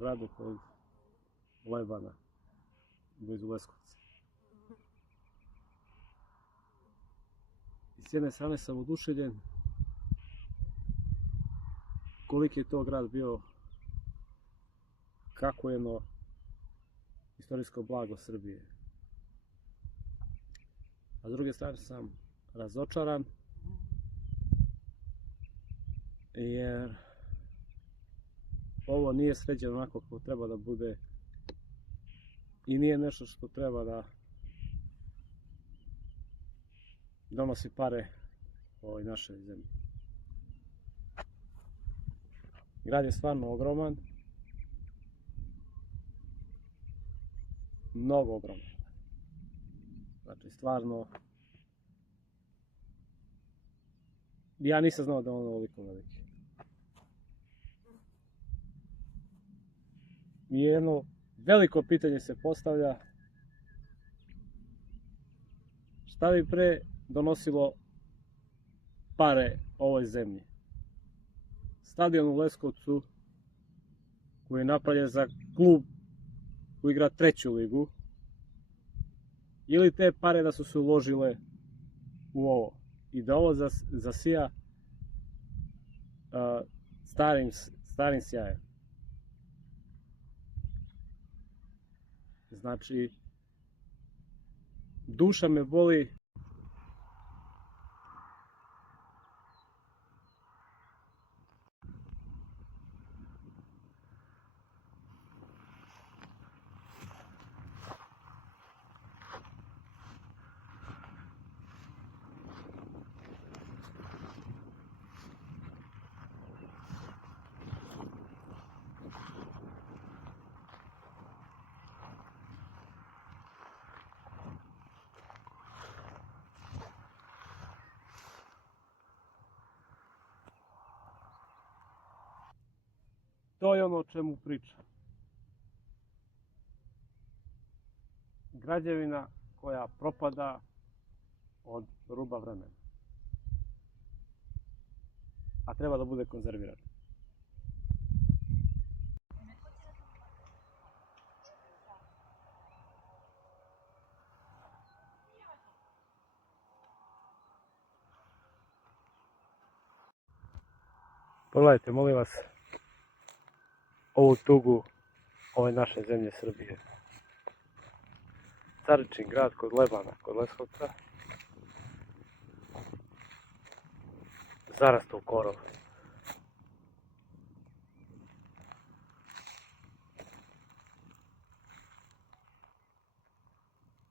gradu kod Lebana, blizu Leskovca. I s jedne strane sam oduševljen koliki je to grad bio, kako jedno istorijsko blago Srbije. A s druge strane sam razočaran jer ovo nije sređeno onako kako treba da bude i nije nešto što treba da donosi pare ovoj našoj zemlji. Grad je stvarno ogroman, mnogo ogroman. Znači stvarno, ja nisam znao da je on ovoliko veliki. I jedno veliko pitanje se postavlja, šta bi pre donosilo pare ovoj zemlji? Stadion u Leskovcu koji je napravljen za klub koji igra 3. ligu, ili te pare da su se uložile u ovo i da ovo zasija starim sjajem. Znači, duša me boli. To je ono o čemu pričam. Građevina koja propada od ruba vremena, a treba da bude konzervirana. Pogledajte, molim vas, ovu tugu ove naše zemlje Srbije. Caričin grad kod Lebana, kod Leskovca, zarastao u korov.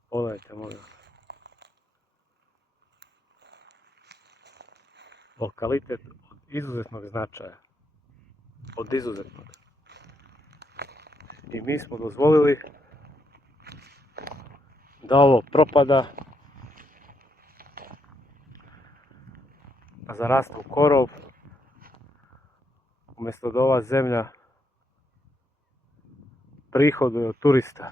Pogledajte, molim vas. Lokalitet od izuzetnog značaja. Od izuzetnog. I mi smo dozvolili da ovo propada, a zarasta u korov, umjesto da ova zemlja prihoduje od turista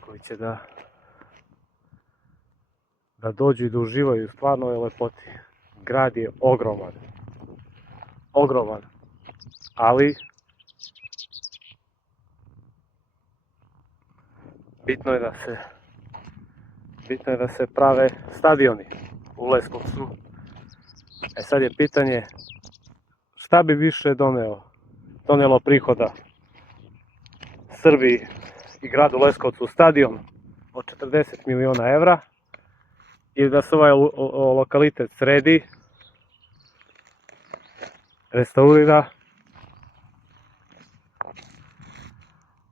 koji će da dođu i da uživaju u stvarnoj lepoti. Grad je ogroman, ogroman, ali bitno je da se prave stadioni u Leskovcu. E sad je pitanje šta bi više donijelo prihoda Srbiji i gradu Leskovcu, stadion od 40 miliona evra ili da se ovaj lokalitet sredi, restaurira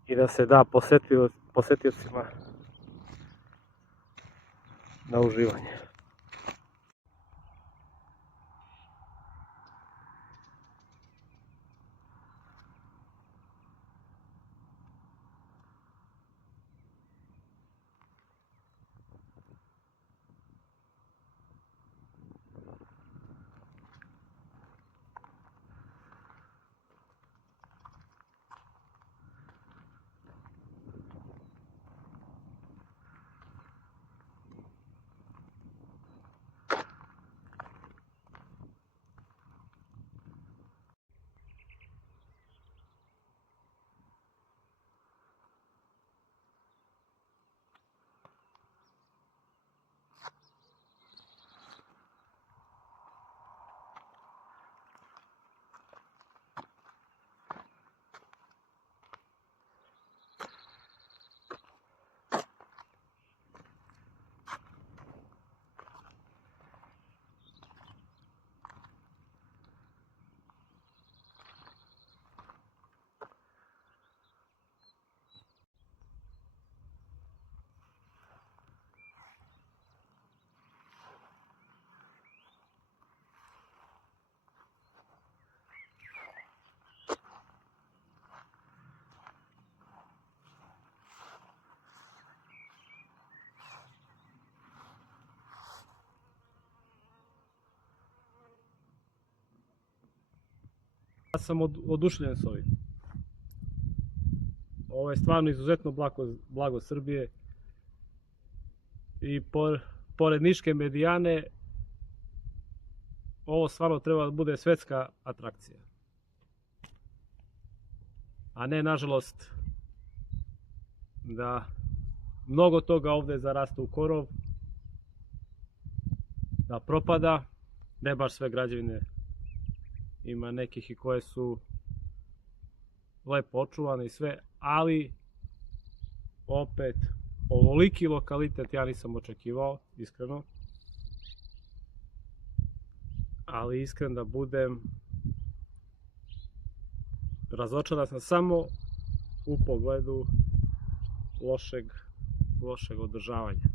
i da se da posjetiocima na uživanje. Ja sam oduševljen s ovim. Ovo je stvarno izuzetno blago Srbije i pored Niške medijane ovo stvarno treba da bude svetska atrakcija. A ne, nažalost, da mnogo toga ovde zarasta u korov, da propada, ne baš sve građevine, ima nekih i koje su lepo očuvane i sve, ali opet ovoliki lokalitet ja nisam očekivao, iskreno. Ali iskren da budem, razočaran sam samo u pogledu lošeg održavanja.